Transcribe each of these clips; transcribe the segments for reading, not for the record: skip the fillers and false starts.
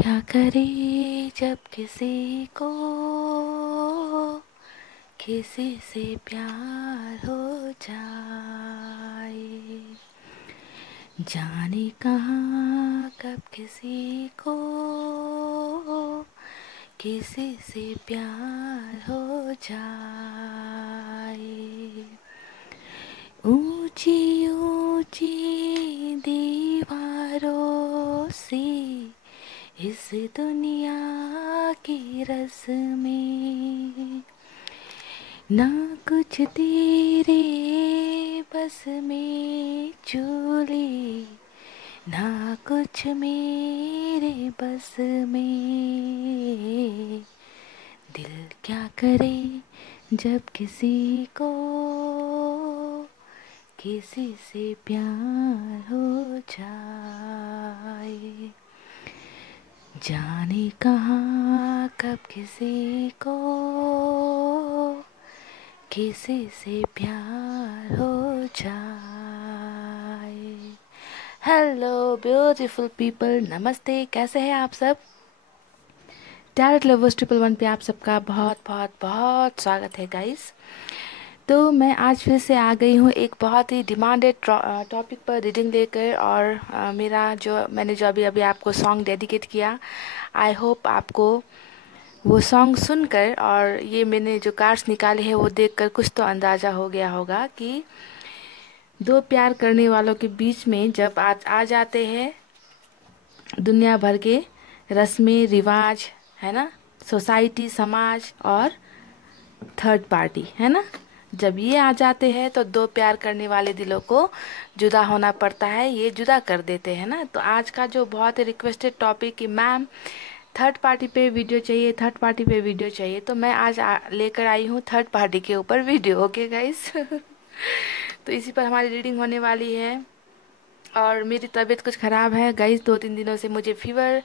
क्या करे जब किसी से प्यार हो जाए। जाने कहाँ कब किसी से प्यार हो जाए। ऊंची ऊंची दीवारों से इस दुनिया की रस्में ना कुछ तेरे बस में चूली, ना कुछ मेरे बस में। दिल क्या करे जब किसी से प्यार हो जाए। जाने कहाँ कब किसी से प्यार हो जाए। हेलो ब्यूटीफुल पीपल, नमस्ते, कैसे हैं आप सब। टैलेंट लवर्स 111 पे आप सबका बहुत बहुत बहुत स्वागत है गाइस। तो मैं आज फिर से आ गई हूँ एक बहुत ही डिमांडेड टॉपिक पर रीडिंग लेकर। और मैंने जो अभी अभी आपको सॉन्ग डेडिकेट किया, आई होप आपको वो सॉन्ग सुनकर और ये मैंने जो कार्ड्स निकाले हैं वो देखकर कुछ तो अंदाज़ा हो गया होगा कि दो प्यार करने वालों के बीच में जब आज आ जाते हैं दुनिया भर के रस्में रिवाज, है ना, सोसाइटी, समाज और थर्ड पार्टी, है ना, जब ये आ जाते हैं तो दो प्यार करने वाले दिलों को जुदा होना पड़ता है, ये जुदा कर देते हैं ना। तो आज का जो बहुत ही रिक्वेस्टेड टॉपिक कि मैम थर्ड पार्टी पे वीडियो चाहिए, थर्ड पार्टी पे वीडियो चाहिए, तो मैं आज लेकर आई हूँ थर्ड पार्टी के ऊपर वीडियो। ओके गाइस तो इसी पर हमारी रीडिंग होने वाली है। और मेरी तबीयत कुछ ख़राब है गाइस, 2-3 दिनों से मुझे फीवर,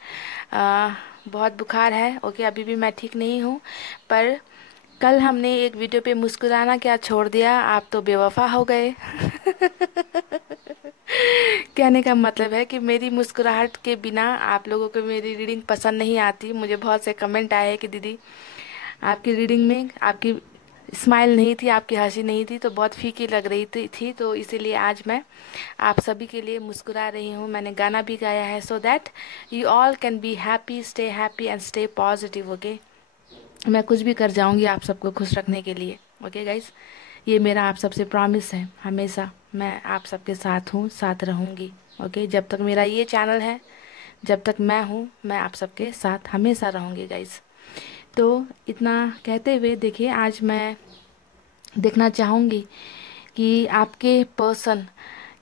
बहुत बुखार है। ओके, अभी भी मैं ठीक नहीं हूँ। पर कल हमने एक वीडियो पे मुस्कुराना क्या छोड़ दिया, आप तो बेवफा हो गए कहने का मतलब है कि मेरी मुस्कुराहट के बिना आप लोगों को मेरी रीडिंग पसंद नहीं आती। मुझे बहुत से कमेंट आए हैं कि दीदी आपकी रीडिंग में आपकी स्माइल नहीं थी, आपकी हंसी नहीं थी, तो बहुत फीकी लग रही थी। तो इसीलिए आज मैं आप सभी के लिए मुस्कुरा रही हूँ। मैंने गाना भी गाया है, so that you all can be happy and stay positive. Okay, मैं कुछ भी कर जाऊंगी आप सबको खुश रखने के लिए। ओके गाइस, ये मेरा आप सबसे प्रॉमिस है, हमेशा मैं आप सबके साथ हूँ, साथ रहूँगी। ओके, जब तक मेरा ये चैनल है, जब तक मैं हूँ, मैं आप सबके साथ हमेशा रहूँगी गाइस। तो इतना कहते हुए देखिए, आज मैं देखना चाहूँगी कि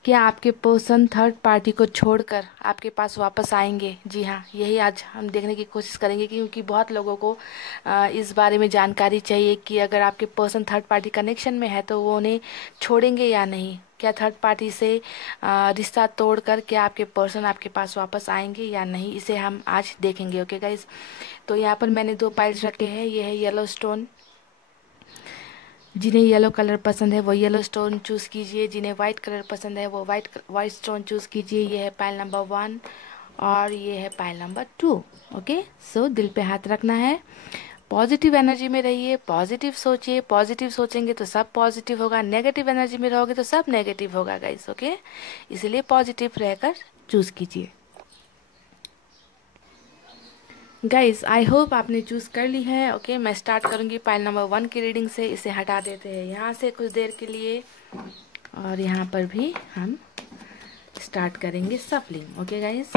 क्या आपके पर्सन थर्ड पार्टी को छोड़कर आपके पास वापस आएंगे। जी हाँ, यही आज हम देखने की कोशिश करेंगे, क्योंकि बहुत लोगों को इस बारे में जानकारी चाहिए कि अगर आपके पर्सन थर्ड पार्टी कनेक्शन में है तो वो उन्हें छोड़ेंगे या नहीं। क्या थर्ड पार्टी से रिश्ता तोड़कर क्या आपके पर्सन आपके पास वापस आएंगे या नहीं, इसे हम आज देखेंगे। ओके गाइज, तो यहाँ पर मैंने 2 पाइल्स रखे हैं। ये है येलो स्टोन, जिन्हें येलो कलर पसंद है वो येलो स्टोन चूज़ कीजिए, जिन्हें वाइट कलर पसंद है वो वाइट स्टोन चूज़ कीजिए। ये है पाइल नंबर 1 और ये है पाइल नंबर 2। ओके, सो दिल पे हाथ रखना है, पॉजिटिव एनर्जी में रहिए, पॉजिटिव सोचिए। पॉजिटिव सोचेंगे तो सब पॉजिटिव होगा, नेगेटिव एनर्जी में रहोगे तो सब नेगेटिव होगा गाइस। ओके, इसलिए पॉजिटिव रहकर चूज़ कीजिए। गाइस, आई होप आपने चूज़ कर ली है। ओके, मैं स्टार्ट करूँगी पाइल नंबर 1 की रीडिंग से। इसे हटा देते हैं यहाँ से कुछ देर के लिए, और यहाँ पर भी हम स्टार्ट करेंगे सफलिंग। ओके गाइस,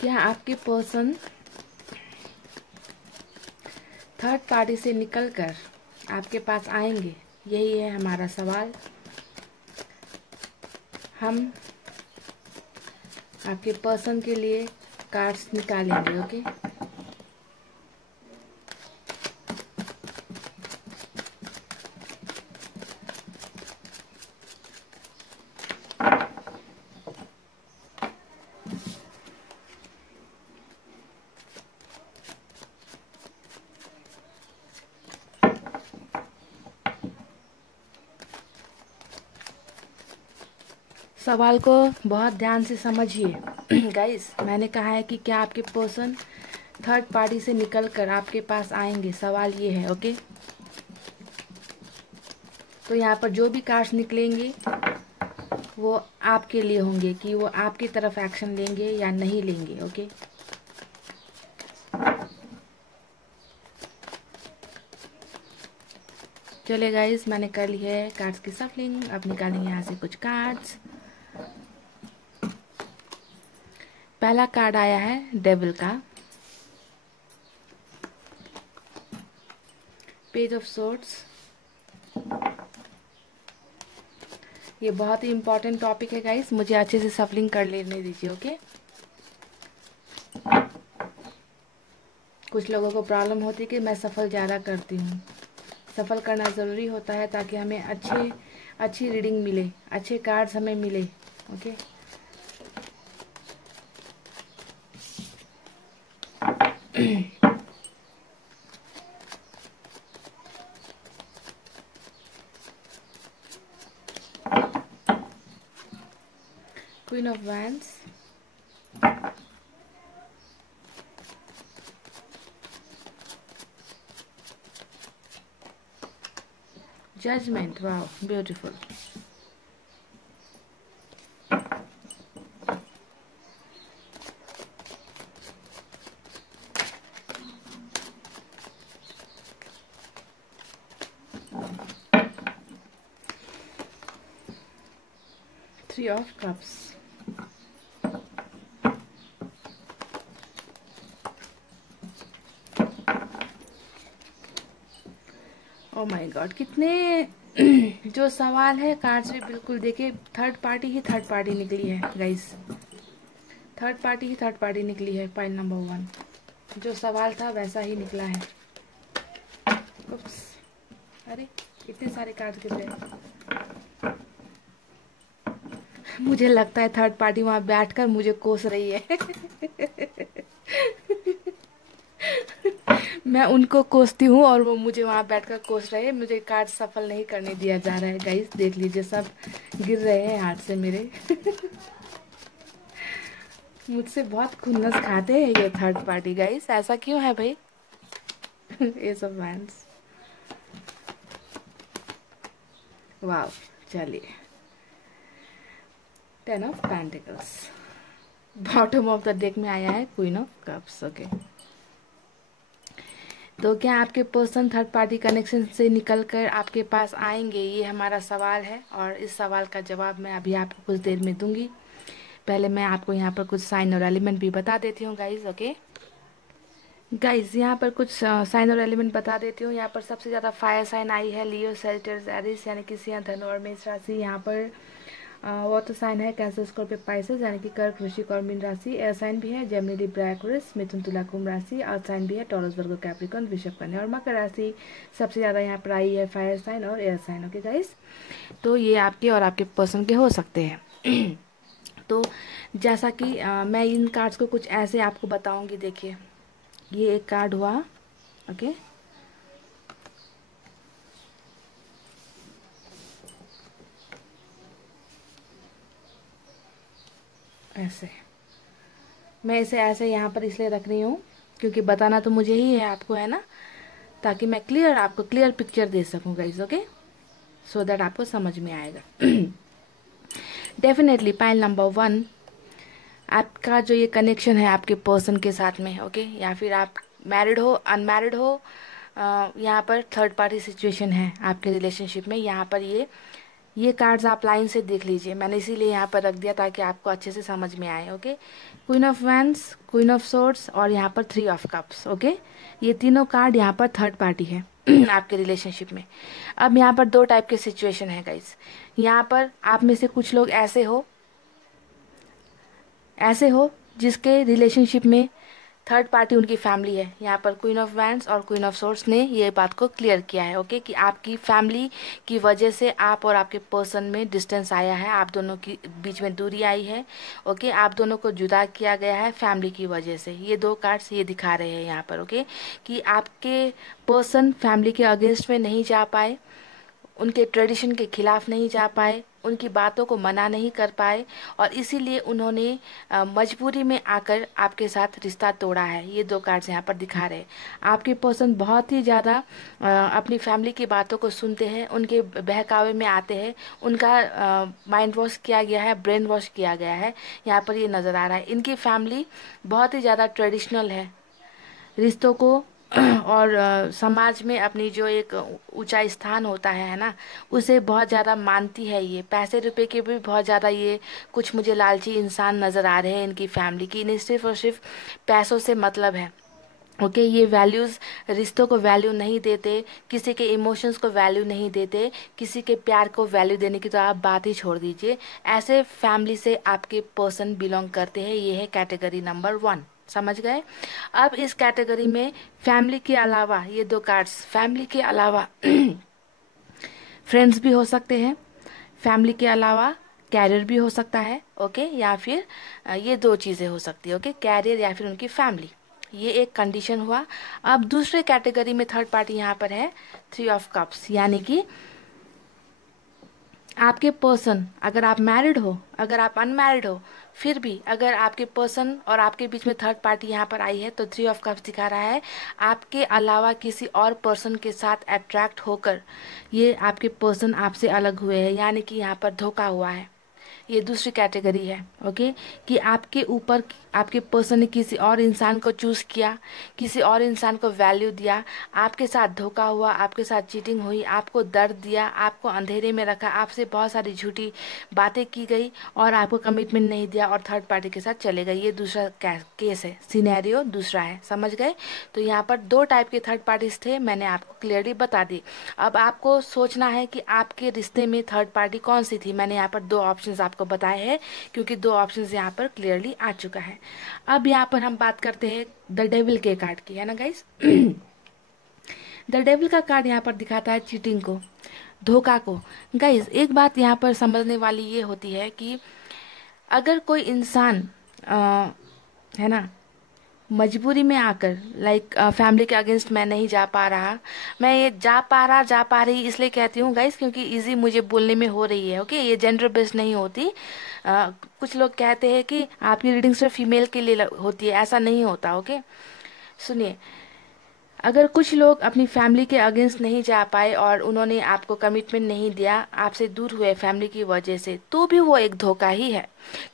क्या आपके पर्सन थर्ड पार्टी से निकलकर आपके पास आएंगे, यही है हमारा सवाल। हम आपके पर्सन के लिए कार्ड्स निकालेंगे। ओके, सवाल को बहुत ध्यान से समझिए गाइस। मैंने कहा है कि क्या आपके पर्सन थर्ड पार्टी से निकल कर आपके पास आएंगे, सवाल ये है। ओके, तो यहाँ पर जो भी कार्ड्स निकलेंगे वो आपके लिए होंगे कि वो आपकी तरफ एक्शन लेंगे या नहीं लेंगे। ओके, चलिए गाइस, मैंने कर ली है कार्ड्स की सफलिंग। अब निकालेंगे यहाँ से कुछ कार्ड्स। पहला कार्ड आया है डेविल का, पेज ऑफ सोर्ड्स। ये बहुत ही इंपॉर्टेंट टॉपिक है गाइस, मुझे अच्छे से सफलिंग कर लेने दीजिए। ओके, कुछ लोगों को प्रॉब्लम होती है कि मैं सफल ज़्यादा करती हूँ। सफल करना ज़रूरी होता है ताकि हमें अच्छी रीडिंग मिले, अच्छे कार्ड्स हमें मिले। Okay, queen of wands, judgment. Wow, beautiful. Three of cups, oh my god, कितने जो सवाल है कार्ड्स में बिल्कुल देखिए थर्ड पार्टी ही थर्ड पार्टी निकली है गाइस। थर्ड पार्टी ही थर्ड पार्टी निकली है। पाइल नंबर 1 जो सवाल था वैसा ही निकला है। उप्स, अरे इतने सारे कार्ड गिर गए। मुझे लगता है थर्ड पार्टी वहां बैठकर मुझे कोस रही है। मैं उनको कोसती हूँ और वो मुझे वहां बैठकर कोस रहे हैं। मुझे कार्ड सफल नहीं करने दिया जा रहा है गाइस, देख लीजिए सब गिर रहे हैं हाथ से मेरे। मुझसे बहुत खुन्नस खाते हैं ये थर्ड पार्टी गाइस, ऐसा क्यों है भाई? एस ऑफ वैंड्स, वाव। चलिए, 10 of pentacles, bottom of the deck में आया है क्वीन ऑफ कप्स। ओके, तो क्या आपके पर्सन थर्ड पार्टी कनेक्शन से निकलकर आपके पास आएंगे, ये हमारा सवाल है। और इस सवाल का जवाब मैं अभी आपको कुछ देर में दूंगी। पहले मैं आपको यहाँ पर कुछ साइन और एलिमेंट भी बता देती हूँ गाइज। ओके गाइज, यहाँ पर कुछ साइन और एलिमेंट बता देती हूँ। यहाँ पर सबसे ज़्यादा फायर साइन आई है लियो, सैजिटेरियस, एरिस यानी कि सिंह, धनु और मेष राशि। यहाँ पर वाटर साइन है कैंसर, स्कॉर्पियो, पाइसेस यानी कि कर्क, वृश्चिक और मीन राशि। एयर साइन भी है जेमिनी, लिब्रा, एक्वेरियस, मिथुन, तुला, कुंभ राशि। अर्थ साइन भी है टॉरस, वर्गो, कैप्रिकॉर्न, वृषभ, कन्या और मकर राशि। सबसे ज़्यादा यहाँ पर आई है फायर साइन और एयर साइन। ओके गाइस, तो ये आपके और आपके पर्सन के हो सकते हैं। तो जैसा कि मैं इन कार्ड्स को कुछ ऐसे आपको बताऊंगी। देखिए, ये एक कार्ड हुआ। ओके, ऐसे मैं इसे ऐसे यहाँ पर इसलिए रख रही हूँ क्योंकि बताना तो मुझे ही है आपको, है ना, ताकि मैं आपको क्लियर पिक्चर दे सकूँ गाइज। ओके, सो दैट आपको समझ में आएगा। डेफिनेटली पाइल नंबर 1, आपका जो ये कनेक्शन है आपके पर्सन के साथ में, ओके, या फिर आप मैरिड हो, अनमैरिड हो, यहाँ पर थर्ड पार्टी सिचुएशन है आपके रिलेशनशिप में। यहाँ पर ये कार्ड्स आप लाइन से देख लीजिए, मैंने इसीलिए यहाँ पर रख दिया ताकि आपको अच्छे से समझ में आए। Okay, queen of wands, queen of swords और यहाँ पर 3 ऑफ कप्स। ओके, ये तीनों कार्ड यहाँ पर थर्ड पार्टी है आपके रिलेशनशिप में। अब यहाँ पर 2 टाइप के सिचुएशन है गाइस। यहाँ पर आप में से कुछ लोग ऐसे हो जिसके रिलेशनशिप में थर्ड पार्टी उनकी फैमिली है। यहाँ पर क्वीन ऑफ वैंड्स और क्वीन ऑफ सोर्ड्स ने ये बात को क्लियर किया है। ओके, कि आपकी फैमिली की वजह से आप और आपके पर्सन में डिस्टेंस आया है, आप दोनों की बीच में दूरी आई है। ओके, आप दोनों को जुदा किया गया है फैमिली की वजह से। ये 2 कार्ड्स ये दिखा रहे हैं यहाँ पर। ओके, कि आपके पर्सन फैमिली के अगेंस्ट में नहीं जा पाए, उनके ट्रेडिशन के खिलाफ नहीं जा पाए, उनकी बातों को मना नहीं कर पाए और इसीलिए उन्होंने मजबूरी में आकर आपके साथ रिश्ता तोड़ा है। ये दो कार्ड्स यहाँ पर दिखा रहे हैं। आपके पर्सन बहुत ही ज़्यादा अपनी फैमिली की बातों को सुनते हैं, उनके बहकावे में आते हैं, उनका माइंड वॉश किया गया है, ब्रेन वॉश किया गया है, यहाँ पर ये नज़र आ रहा है। इनकी फैमिली बहुत ही ज़्यादा ट्रेडिशनल है, रिश्तों को और समाज में अपनी जो एक ऊंचा स्थान होता है ना, उसे बहुत ज़्यादा मानती है। ये पैसे रुपए के भी बहुत ज़्यादा ये कुछ मुझे लालची इंसान नज़र आ रहे हैं इनकी फैमिली की। इन्हें सिर्फ और सिर्फ पैसों से मतलब है। ओके, ये वैल्यूज़, रिश्तों को वैल्यू नहीं देते, किसी के इमोशंस को वैल्यू नहीं देते, किसी के प्यार को वैल्यू देने की तो आप बात ही छोड़ दीजिए। ऐसे फैमिली से आपके पर्सन बिलोंग करते हैं। ये है कैटेगरी नंबर 1, समझ गए। अब इस कैटेगरी में फैमिली के अलावा, ये दो कार्ड्स फैमिली के अलावा फ्रेंड्स भी हो सकते हैं, फैमिली के अलावा कैरियर भी हो सकता है। ओके, या फिर ये दो चीज़ें हो सकती है। ओके, कैरियर या फिर उनकी फैमिली, ये एक कंडीशन हुआ। अब दूसरे कैटेगरी में थर्ड पार्टी यहाँ पर है 3 ऑफ कप्स, यानी कि आपके पर्सन, अगर आप मैरिड हो, अगर आप अनमैरिड हो, फिर भी अगर आपके पर्सन और आपके बीच में थर्ड पार्टी यहाँ पर आई है तो 3 ऑफ कप्स दिखा रहा है आपके अलावा किसी और पर्सन के साथ अट्रैक्ट होकर ये आपके पर्सन आपसे अलग हुए हैं, यानी कि यहाँ पर धोखा हुआ है। ये दूसरी कैटेगरी है। ओके, कि आपके ऊपर आपके पर्सन ने किसी और इंसान को चूज़ किया, किसी और इंसान को वैल्यू दिया, आपके साथ धोखा हुआ, आपके साथ चीटिंग हुई, आपको दर्द दिया, आपको अंधेरे में रखा, आपसे बहुत सारी झूठी बातें की गई और आपको कमिटमेंट नहीं दिया और थर्ड पार्टी के साथ चले गए। ये दूसरा केस है, सिनेरियो दूसरा है, समझ गए। तो यहाँ पर 2 टाइप के थर्ड पार्टीज थे, मैंने आपको क्लियरली बता दी। अब आपको सोचना है कि आपके रिश्ते में थर्ड पार्टी कौन सी थी। मैंने यहाँ पर 2 ऑप्शंस आपको बताए हैं, क्योंकि 2 ऑप्शंस यहाँ पर क्लियरली आ चुका है। अब यहाँ पर हम बात करते हैं द डेविल के कार्ड की, है ना गाइस। द डेविल का कार्ड यहाँ पर दिखाता है चीटिंग को, धोखा को। गाइस, एक बात यहाँ पर समझने वाली ये होती है कि अगर कोई इंसान है ना, मजबूरी में आकर, लाइक फैमिली के अगेंस्ट मैं नहीं जा पा रहा, मैं ये जा पा रही इसलिए कहती हूँ गाइस क्योंकि इजी मुझे बोलने में हो रही है। ओके, ये जेंडर बेस्ड नहीं होती। कुछ लोग कहते हैं कि आपकी रीडिंग सिर्फ फीमेल के लिए होती है, ऐसा नहीं होता। ओके, सुनिए, अगर कुछ लोग अपनी फैमिली के अगेंस्ट नहीं जा पाए और उन्होंने आपको कमिटमेंट नहीं दिया, आपसे दूर हुए फैमिली की वजह से, तो भी वो एक धोखा ही है।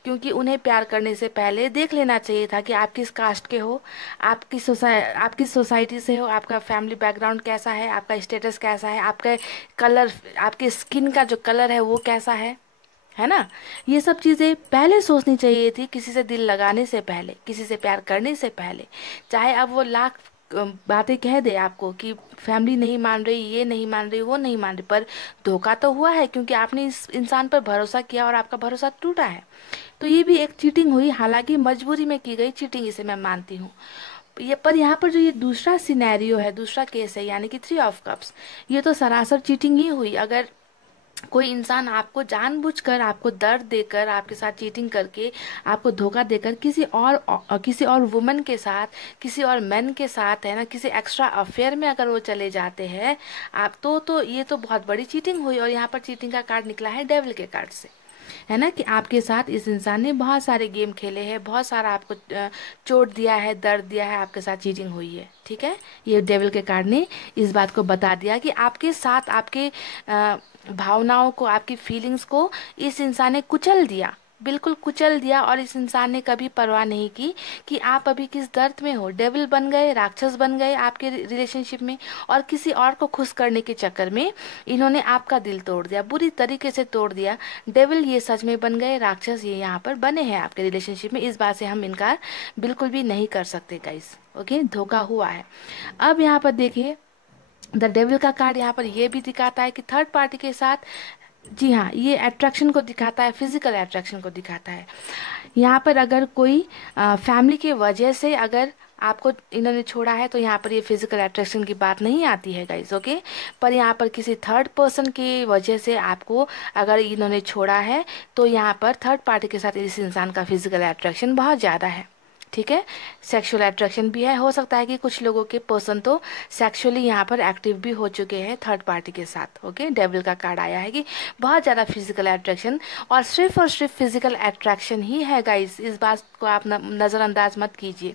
क्योंकि उन्हें प्यार करने से पहले देख लेना चाहिए था कि आप किस कास्ट के हो, आप किस सोसाइटी से हो, आपका फैमिली बैकग्राउंड कैसा है, आपका स्टेटस कैसा है, आपका कलर, आपके स्किन का जो कलर है वो कैसा है ना। ये सब चीज़ें पहले सोचनी चाहिए थी, किसी से दिल लगाने से पहले, किसी से प्यार करने से पहले। चाहे अब वो लाख बातें कह दे आपको कि फैमिली नहीं मान रही, ये नहीं मान रही, वो नहीं मान रही, पर धोखा तो हुआ है क्योंकि आपने इस इंसान पर भरोसा किया और आपका भरोसा टूटा है। तो ये भी एक चीटिंग हुई, हालांकि मजबूरी में की गई चीटिंग, इसे मैं मानती हूँ। ये पर यहाँ पर जो ये दूसरा सिनेरियो है, दूसरा केस है, यानी कि 3 ऑफ कप्स, ये तो सरासर चीटिंग ही हुई। अगर कोई इंसान आपको जानबूझकर, आपको दर्द देकर, आपके साथ चीटिंग करके, आपको धोखा देकर किसी और वुमन के साथ, किसी और मैन के साथ, है ना, किसी एक्स्ट्रा अफेयर में अगर वो चले जाते हैं आप, तो ये तो बहुत बड़ी चीटिंग हुई। और यहाँ पर चीटिंग का कार्ड निकला है डेविल के कार्ड से, है ना, कि आपके साथ इस इंसान ने बहुत सारे गेम खेले हैं, बहुत सारा आपको चोट दिया है, दर्द दिया है, आपके साथ चीटिंग हुई है। ठीक है, ये डेविल के कार्ड ने इस बात को बता दिया कि आपके साथ आपके भावनाओं को, आपकी फीलिंग्स को इस इंसान ने कुचल दिया, बिल्कुल कुचल दिया। और इस इंसान ने कभी परवाह नहीं की कि आप अभी किस दर्द में हो। डेविल बन गए, राक्षस बन गए आपके रिलेशनशिप में, और किसी और को खुश करने के चक्कर में इन्होंने आपका दिल तोड़ दिया, बुरी तरीके से तोड़ दिया। डेविल ये सच में बन गए, राक्षस ये यहाँ पर बने हैं आपके रिलेशनशिप में। इस बात से हम इनकार बिल्कुल भी नहीं कर सकते गाइस। ओके, धोखा हुआ है। अब यहाँ पर देखिए, द डेविल का कार्ड यहाँ पर ये भी दिखाता है कि थर्ड पार्टी के साथ, जी हाँ, ये अट्रैक्शन को दिखाता है, फिजिकल अट्रैक्शन को दिखाता है। यहाँ पर अगर कोई फैमिली की वजह से अगर आपको इन्होंने छोड़ा है तो यहाँ पर ये फिजिकल अट्रैक्शन की बात नहीं आती है गाइस। ओके, पर यहाँ पर किसी थर्ड पर्सन की वजह से आपको अगर इन्होंने छोड़ा है तो यहाँ पर थर्ड पार्टी के साथ इस इंसान का फिजिकल अट्रैक्शन बहुत ज़्यादा है। ठीक है, सेक्सुअल अट्रैक्शन भी है। हो सकता है कि कुछ लोगों के पर्सन तो सेक्सुअली यहाँ पर एक्टिव भी हो चुके हैं थर्ड पार्टी के साथ। ओके, डेविल का कार्ड आया है कि बहुत ज़्यादा फिजिकल अट्रैक्शन, और सिर्फ फिजिकल अट्रैक्शन ही है गाइस। इस बात को आप नज़रअंदाज मत कीजिए।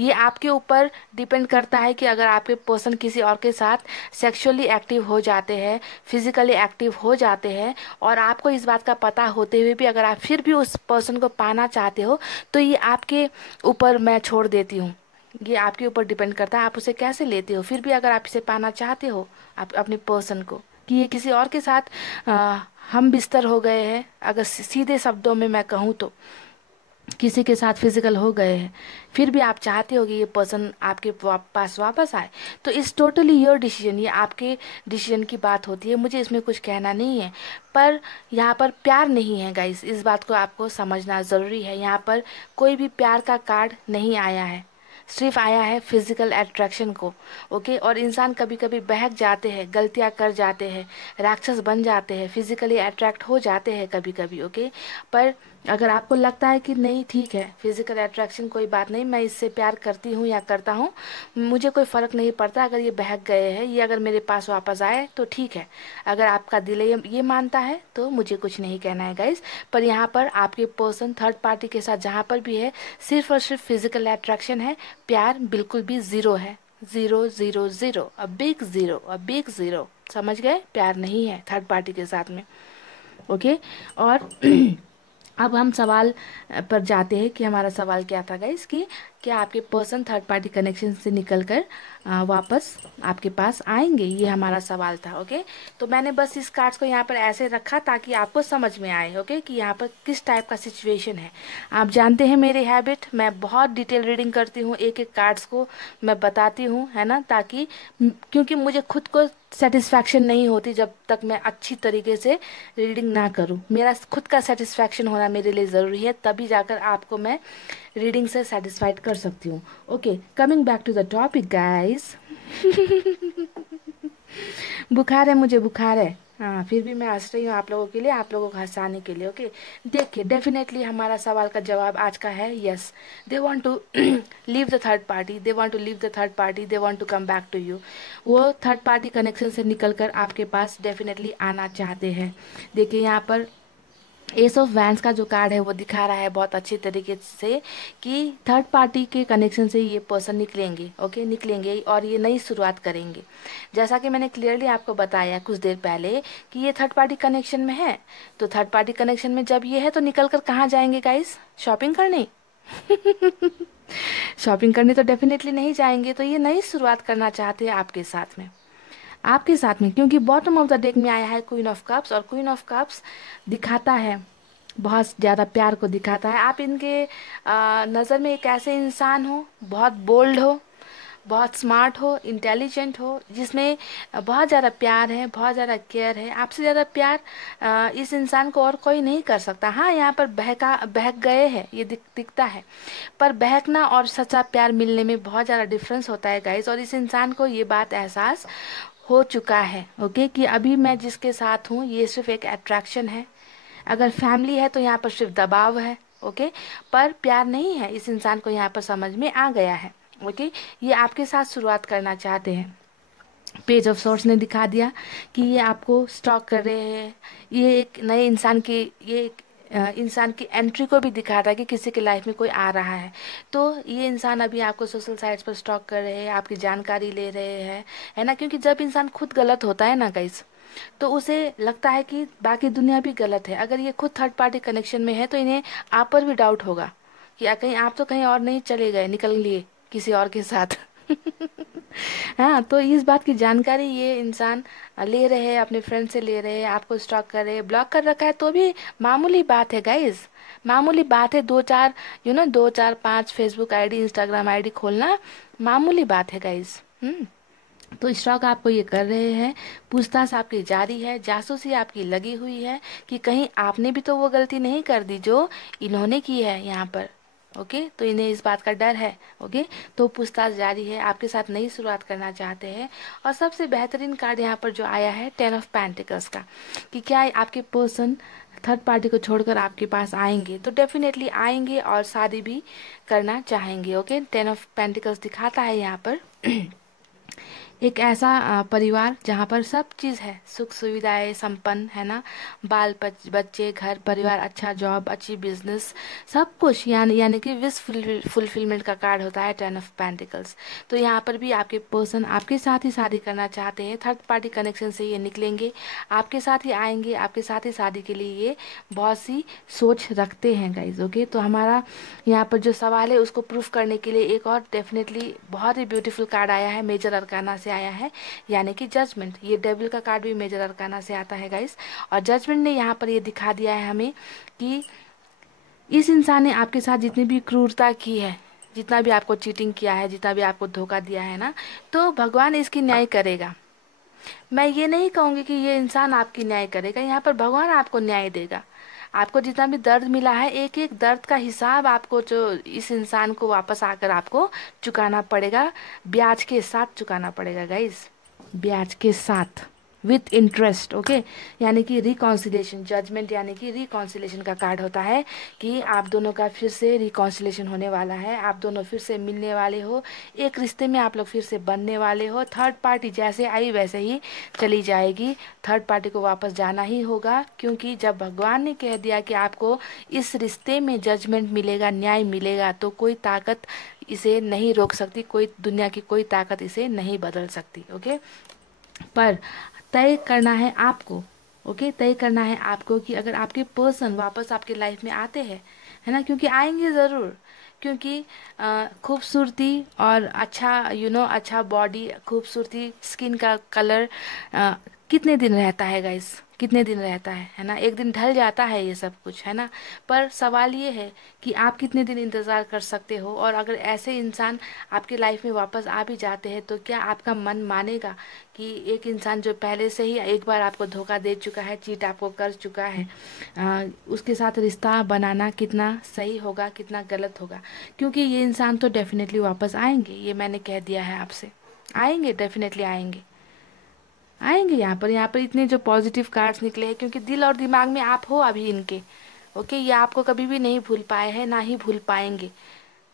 ये आपके ऊपर डिपेंड करता है कि अगर आपके पर्सन किसी और के साथ सेक्सुअली एक्टिव हो जाते हैं, फिजिकली एक्टिव हो जाते हैं, और आपको इस बात का पता होते हुए भी अगर आप फिर भी उस पर्सन को पाना चाहते हो, तो ये आपके ऊपर मैं छोड़ देती हूँ। ये आपके ऊपर डिपेंड करता है आप उसे कैसे लेते हो। फिर भी अगर आप इसे पाना चाहते हो आप अपने पर्सन को, कि ये किसी और के साथ हम बिस्तर हो गए हैं, अगर सीधे शब्दों में मैं कहूँ तो किसी के साथ फिजिकल हो गए हैं, फिर भी आप चाहते हो कि ये पर्सन आपके पास वापस आए, तो इस टोटली योर डिसीजन, ये आपके डिसीजन की बात होती है। मुझे इसमें कुछ कहना नहीं है। पर यहाँ पर प्यार नहीं है गाइस, इस बात को आपको समझना ज़रूरी है। यहाँ पर कोई भी प्यार का कार्ड नहीं आया है, सिर्फ आया है फिजिकल अट्रैक्शन को। ओके, और इंसान कभी कभी बहक जाते हैं, गलतियां कर जाते हैं, राक्षस बन जाते हैं, फिजिकली अट्रैक्ट हो जाते हैं कभी कभी। ओके, पर अगर आपको लगता है कि नहीं ठीक है, फिजिकल अट्रैक्शन कोई बात नहीं, मैं इससे प्यार करती हूँ या करता हूँ, मुझे कोई फ़र्क नहीं पड़ता अगर ये बहक गए हैं, ये अगर मेरे पास वापस आए तो ठीक है। अगर आपका दिल ये मानता है तो मुझे कुछ नहीं कहना है गाइज। पर यहाँ पर आपके पर्सन थर्ड पार्टी के साथ जहाँ पर भी है, सिर्फ और सिर्फ फिजिकल अट्रैक्शन है, प्यार बिल्कुल भी ज़ीरो है। 0 0 0, a big zero, a big zero. समझ गए, प्यार नहीं है थर्ड पार्टी के साथ में। ओके, और अब हम सवाल पर जाते हैं कि हमारा सवाल क्या था गाइस, कि क्या आपके पर्सन थर्ड पार्टी कनेक्शन से निकलकर वापस आपके पास आएंगे, ये हमारा सवाल था। ओके, तो मैंने बस इस कार्ड्स को यहाँ पर ऐसे रखा ताकि आपको समझ में आए। ओके, कि यहाँ पर किस टाइप का सिचुएशन है। आप जानते हैं मेरी हैबिट, मैं बहुत डिटेल रीडिंग करती हूँ, एक एक कार्ड्स को मैं बताती हूँ, है ना, ताकि क्योंकि मुझे खुद को सेटिस्फैक्शन नहीं होती जब तक मैं अच्छी तरीके से रीडिंग ना करूं। मेरा खुद का सेटिस्फैक्शन होना मेरे लिए ज़रूरी है, तभी जाकर आपको मैं रीडिंग से सेटिस्फाइड कर सकती हूँ। Okay, coming back to the topic guys. बुखार है, मुझे बुखार है, हाँ, फिर भी मैं हंस रही हूँ आप लोगों के लिए, आप लोगों को हंसाने के लिए। ओके, देखिए, डेफिनेटली हमारा सवाल का जवाब आज का है yes. They want to leave the third party, they want to leave the third party, they want to come back to you. वो थर्ड पार्टी कनेक्शन से निकलकर आपके पास डेफिनेटली आना चाहते हैं। देखिए, यहाँ पर एस ऑफ वैंड्स का जो कार्ड है वो दिखा रहा है बहुत अच्छी तरीके से कि थर्ड पार्टी के कनेक्शन से ये पर्सन निकलेंगे। ओके, निकलेंगे और ये नई शुरुआत करेंगे। जैसा कि मैंने क्लियरली आपको बताया कुछ देर पहले कि ये थर्ड पार्टी कनेक्शन में है, तो थर्ड पार्टी कनेक्शन में जब ये है तो निकल कर कहाँ जाएंगे गाइस? शॉपिंग करने। शॉपिंग करने तो डेफिनेटली नहीं जाएंगे, तो ये नई शुरुआत करना चाहते हैं आपके साथ में, आपके साथ में, क्योंकि बॉटम ऑफ द डेक में आया है क्वीन ऑफ कप्स, और क्वीन ऑफ कप्स दिखाता है बहुत ज़्यादा प्यार को दिखाता है। आप इनके नज़र में एक ऐसे इंसान हो, बहुत बोल्ड हो, बहुत स्मार्ट हो, इंटेलिजेंट हो, जिसमें बहुत ज़्यादा प्यार है, बहुत ज़्यादा केयर है। आपसे ज़्यादा प्यार इस इंसान को और कोई नहीं कर सकता। हाँ, यहाँ पर बहक गए हैं, ये दिखता है, पर बहकना और सच्चा प्यार मिलने में बहुत ज़्यादा डिफरेंस होता है गाइस, और इस इंसान को ये बात एहसास हो चुका है। ओके, कि अभी मैं जिसके साथ हूँ ये सिर्फ एक अट्रैक्शन है। अगर फैमिली है तो यहाँ पर सिर्फ दबाव है। ओके, पर प्यार नहीं है, इस इंसान को यहाँ पर समझ में आ गया है। ओके, ये आपके साथ शुरुआत करना चाहते हैं। पेज ऑफ सोर्स ने दिखा दिया कि ये आपको स्टॉक कर रहे हैं। ये एक नए इंसान की, ये एक इंसान की एंट्री को भी दिखा रहा है कि किसी की लाइफ में कोई आ रहा है। तो ये इंसान अभी आपको सोशल साइट्स पर स्टॉक कर रहे हैं, आपकी जानकारी ले रहे हैं, है ना, क्योंकि जब इंसान खुद गलत होता है ना गाइस, तो उसे लगता है कि बाकी दुनिया भी गलत है। अगर ये खुद थर्ड पार्टी कनेक्शन में है तो इन्हें आप पर भी डाउट होगा कि कहीं आप तो कहीं और नहीं चले गए, निकल लिए किसी और के साथ। हाँ, तो इस बात की जानकारी ये इंसान ले रहे हैं, अपने फ्रेंड से ले रहे हैं, आपको स्टॉक कर रहे हैं, ब्लॉक कर रखा है तो भी मामूली बात है गाइज, मामूली बात है। 2 4 2 4 5 फेसबुक आईडी, इंस्टाग्राम आईडी खोलना मामूली बात है गाइज। तो स्टॉक आपको ये कर रहे हैं, पूछताछ आपकी जारी है, जासूसी आपकी लगी हुई है कि कहीं आपने भी तो वो गलती नहीं कर दी जो इन्होंने की है यहाँ पर। ओके, तो इन्हें इस बात का डर है। ओके, तो पूछताछ जारी है, आपके साथ नई शुरुआत करना चाहते हैं। और सबसे बेहतरीन कार्ड यहाँ पर जो आया है 10 ऑफ पेंटिकल्स का, कि क्या आपके पर्सन थर्ड पार्टी को छोड़कर आपके पास आएंगे तो डेफिनेटली आएंगे और शादी भी करना चाहेंगे। ओके, 10 ऑफ पेंटिकल्स दिखाता है यहाँ पर एक ऐसा परिवार जहाँ पर सब चीज़ है, सुख सुविधाएं संपन्न है ना, बच्चे, घर परिवार, अच्छा जॉब, अच्छी बिजनेस, सब कुछ, यानी कि विश फुलफिलमेंट का कार्ड होता है 10 ऑफ पेंटिकल्स। तो यहाँ पर भी आपके पर्सन आपके साथ ही शादी करना चाहते हैं, थर्ड पार्टी कनेक्शन से ये निकलेंगे, आपके साथ ही आएंगे, आपके साथ ही शादी के लिए ये बहुत सी सोच रखते हैं गाइज। ओके, तो हमारा यहाँ पर जो सवाल है उसको प्रूफ करने के लिए एक और डेफिनेटली बहुत ही ब्यूटीफुल कार्ड आया है, मेजर अरकाना से आया है, यानी कि जजमेंट। ये डेविल का कार्ड भी मेजर अरकाना से आता है गाइस, और जजमेंट ने यहाँ पर ये दिखा दिया है हमें कि इस इंसान ने आपके साथ जितनी भी क्रूरता की है, जितना भी आपको चीटिंग किया है, जितना भी आपको धोखा दिया है ना, तो भगवान इसकी न्याय करेगा। मैं ये नहीं कहूँगी कि ये इंसान आपकी न्याय करेगा, यहाँ पर भगवान आपको न्याय देगा। आपको जितना भी दर्द मिला है, एक एक दर्द का हिसाब आपको जो इस इंसान को वापस आकर आपको चुकाना पड़ेगा, ब्याज के साथ चुकाना पड़ेगा गाइस, ब्याज के साथ, विथ इंटरेस्ट। ओके, यानी कि रिकॉन्सिलेशन, जजमेंट यानी कि रिकॉन्सिलेशन का कार्ड होता है कि आप दोनों का फिर से रिकॉन्सिलेशन होने वाला है, आप दोनों फिर से मिलने वाले हो, एक रिश्ते में आप लोग फिर से बनने वाले हो। थर्ड पार्टी जैसे आई वैसे ही चली जाएगी, थर्ड पार्टी को वापस जाना ही होगा, क्योंकि जब भगवान ने कह दिया कि आपको इस रिश्ते में जजमेंट मिलेगा, न्याय मिलेगा, तो कोई ताकत इसे नहीं रोक सकती, कोई दुनिया की कोई ताकत इसे नहीं बदल सकती। ओके, पर तय करना है आपको। ओके, तय करना है आपको कि अगर आपके पर्सन वापस आपके लाइफ में आते हैं, है ना, क्योंकि आएंगे ज़रूर, क्योंकि खूबसूरती और अच्छा अच्छा बॉडी, खूबसूरती, स्किन का कलर कितने दिन रहता है गाइस, कितने दिन रहता है ना, एक दिन ढल जाता है ये सब कुछ, है ना। पर सवाल ये है कि आप कितने दिन इंतज़ार कर सकते हो, और अगर ऐसे इंसान आपके लाइफ में वापस आ भी जाते हैं तो क्या आपका मन मानेगा कि एक इंसान जो पहले से ही एक बार आपको धोखा दे चुका है, चीट आपको कर चुका है, उसके साथ रिश्ता बनाना कितना सही होगा, कितना गलत होगा। क्योंकि ये इंसान तो डेफिनेटली वापस आएंगे, ये मैंने कह दिया है आपसे, आएंगे, डेफिनेटली आएंगे, आएंगे। यहाँ पर इतने जो पॉजिटिव कार्ड्स निकले हैं, क्योंकि दिल और दिमाग में आप हो अभी इनके। ओके, ये आपको कभी भी नहीं भूल पाए हैं, ना ही भूल पाएंगे।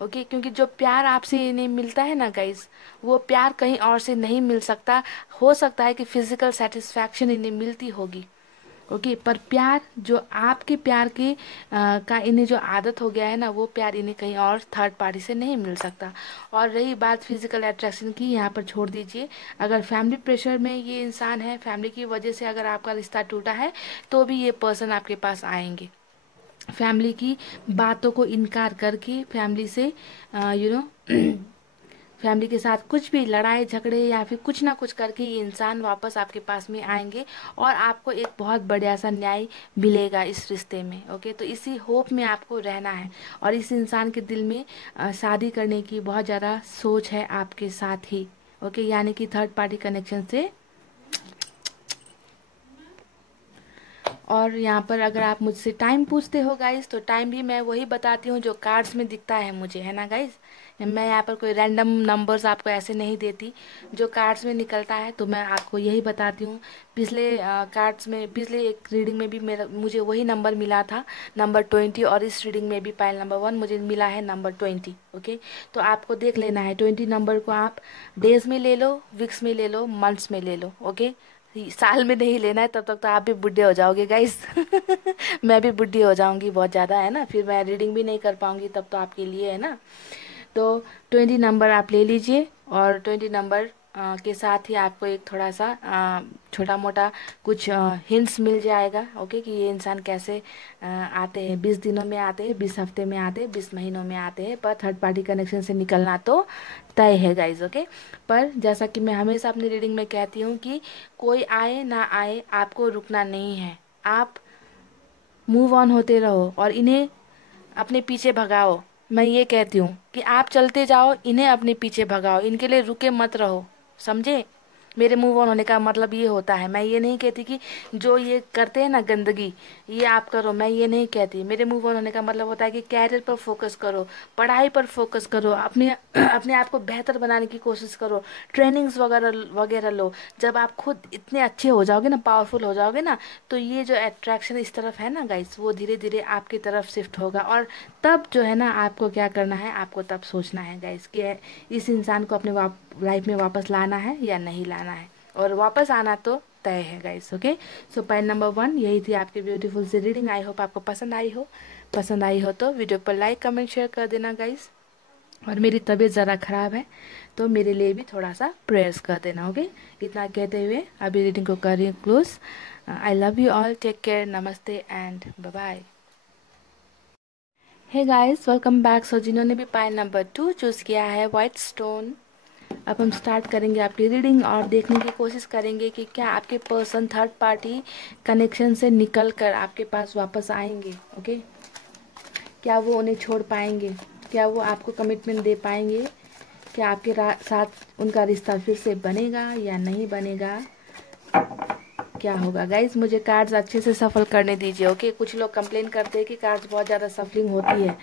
ओके, क्योंकि जो प्यार आपसे इन्हें मिलता है ना गाइस, वो प्यार कहीं और से नहीं मिल सकता। हो सकता है कि फिजिकल सेटिस्फैक्शन इन्हें मिलती होगी, ओके, पर प्यार जो आपके प्यार की का इन्हें जो आदत हो गया है ना, वो प्यार इन्हें कहीं और थर्ड पार्टी से नहीं मिल सकता। और रही बात फिजिकल अट्रैक्शन की, यहाँ पर छोड़ दीजिए। अगर फैमिली प्रेशर में ये इंसान है, फैमिली की वजह से अगर आपका रिश्ता टूटा है, तो भी ये पर्सन आपके पास आएंगे। फैमिली की बातों को इनकार करके, फैमिली से फैमिली के साथ कुछ भी लड़ाई झगड़े या फिर कुछ ना कुछ करके ये इंसान वापस आपके पास में आएंगे, और आपको एक बहुत बढ़िया सा न्याय मिलेगा इस रिश्ते में। ओके, तो इसी होप में आपको रहना है, और इस इंसान के दिल में शादी करने की बहुत ज़्यादा सोच है आपके साथ ही। ओके, यानी कि थर्ड पार्टी कनेक्शन से। और यहाँ पर अगर आप मुझसे टाइम पूछते हो गाइस, तो टाइम भी मैं वही बताती हूँ जो कार्ड्स में दिखता है मुझे, है ना गाइस। मैं यहाँ पर कोई रैंडम नंबर्स आपको ऐसे नहीं देती, जो कार्ड्स में निकलता है तो मैं आपको यही बताती हूँ। पिछले कार्ड्स में, पिछले एक रीडिंग में भी मुझे वही नंबर मिला था, नंबर 20, और इस रीडिंग में भी पाइल नंबर 1 मुझे मिला है, नंबर 20। ओके, तो आपको देख लेना है 20 नंबर को, आप डेज में ले लो, वीक्स में ले लो, मंथ्स में ले लो। ओके, साल में नहीं लेना है, तब तक तो आप भी बुढ़े हो जाओगे गाइस। मैं भी बुढ़ी हो जाऊंगी बहुत ज़्यादा, है ना, फिर मैं रीडिंग भी नहीं कर पाऊंगी, तब तो आपके लिए, है ना। तो 20 नंबर आप ले लीजिए, और 20 नंबर के साथ ही आपको एक थोड़ा सा छोटा मोटा कुछ हिंट्स मिल जाएगा। ओके, कि ये इंसान कैसे आते हैं, 20 दिनों में आते हैं, 20 हफ्ते में आते हैं, 20 महीनों में आते हैं, पर थर्ड पार्टी कनेक्शन से निकलना तो तय है गाइज। ओके, पर जैसा कि मैं हमेशा अपनी रीडिंग में कहती हूँ कि कोई आए ना आए, आपको रुकना नहीं है, आप मूव ऑन होते रहो और इन्हें अपने पीछे भगाओ। मैं ये कहती हूँ कि आप चलते जाओ, इन्हें अपने पीछे भगाओ, इनके लिए रुके मत रहो, समझे। मेरे मूव ऑन होने का मतलब ये होता है। मैं ये नहीं कहती कि जो ये करते हैं ना गंदगी, ये आप करो, मैं ये नहीं कहती। मेरे मूव ऑन होने का मतलब होता है कि कैरियर पर फोकस करो, पढ़ाई पर फोकस करो, अपने अपने आप को बेहतर बनाने की कोशिश करो, ट्रेनिंग्स वगैरह वगैरह लो। जब आप खुद इतने अच्छे हो जाओगे ना, पावरफुल हो जाओगे ना, तो ये जो अट्रैक्शन इस तरफ है ना गाइस, वो धीरे धीरे आपकी तरफ शिफ्ट होगा। और तब जो है ना, आपको क्या करना है, आपको तब सोचना है गाइस कि इस इंसान को अपने लाइफ में वापस लाना है या नहीं लाना है। और वापस आना तो तय है guys. Okay, so point number 1 यही थी आपकी ब्यूटीफुल सी रीडिंग। आई होप आपको पसंद आई हो तो वीडियो पर लाइक कमेंट शेयर कर देना गाइस। और मेरी तबीयत ज़रा ख़राब है, तो मेरे लिए भी थोड़ा सा प्रेयर्स कर देना। ओके, इतना कहते हुए अभी रीडिंग को कर रही हूँ close. I love you all, take care, नमस्ते and bye bye. Hey guys, welcome back. So जिन्होंने भी पाइल नंबर 2 चूज़ किया है, वाइट स्टोन, अब हम स्टार्ट करेंगे आपकी रीडिंग और देखने की कोशिश करेंगे कि क्या आपके पर्सन थर्ड पार्टी कनेक्शन से निकल कर आपके पास वापस आएंगे। ओके, क्या वो उन्हें छोड़ पाएंगे, क्या वो आपको कमिटमेंट दे पाएंगे, क्या आपके साथ उनका रिश्ता फिर से बनेगा या नहीं बनेगा, क्या होगा गाइज। मुझे कार्ड्स अच्छे से सफल करने दीजिए। ओके, कुछ लोग कंप्लेन करते हैं कि कार्ड्स बहुत ज़्यादा सफलिंग होती है,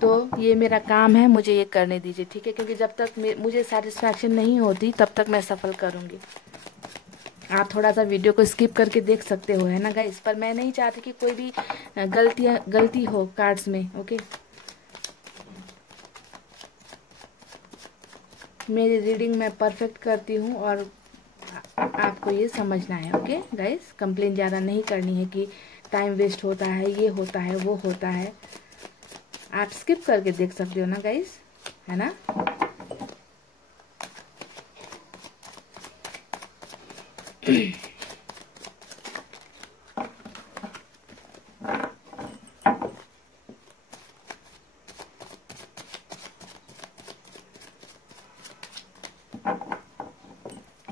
तो ये मेरा काम है, मुझे ये करने दीजिए, ठीक है, क्योंकि जब तक मुझे सेटिस्फैक्शन नहीं होती तब तक मैं सफल करूँगी। आप थोड़ा सा वीडियो को स्किप करके देख सकते हो, है ना गाइस, पर मैं नहीं चाहती कि कोई भी गलती हो कार्ड्स में। ओके, मेरी रीडिंग मैं परफेक्ट करती हूँ और आपको ये समझना है। ओके गाइस, कंप्लेन ज़्यादा नहीं करनी है कि टाइम वेस्ट होता है, ये होता है, वो होता है। आप स्किप करके देख सकते हो ना गाइस, है ना।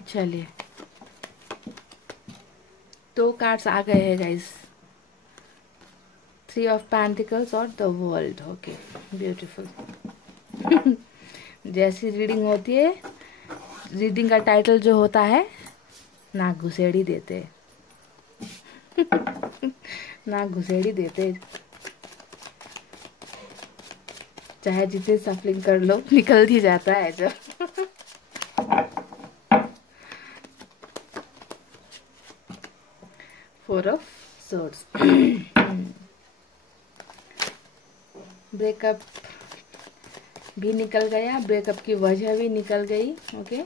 चलिए, 2 कार्ड्स आ गए हैं गाइस, 3 ऑफ पेंटिकल्स और द वर्ल्ड। Okay, beautiful. जैसी रीडिंग होती है, रीडिंग का टाइटल जो होता है, ना घुसेड़ी देते ना घुसेड़ी देते, चाहे जितने सफलिंग कर लो निकल ही जाता है जब। फोर ऑफ सोर्ड्स, ब्रेकअप भी निकल गया, ब्रेकअप की वजह भी निकल गई। Okay,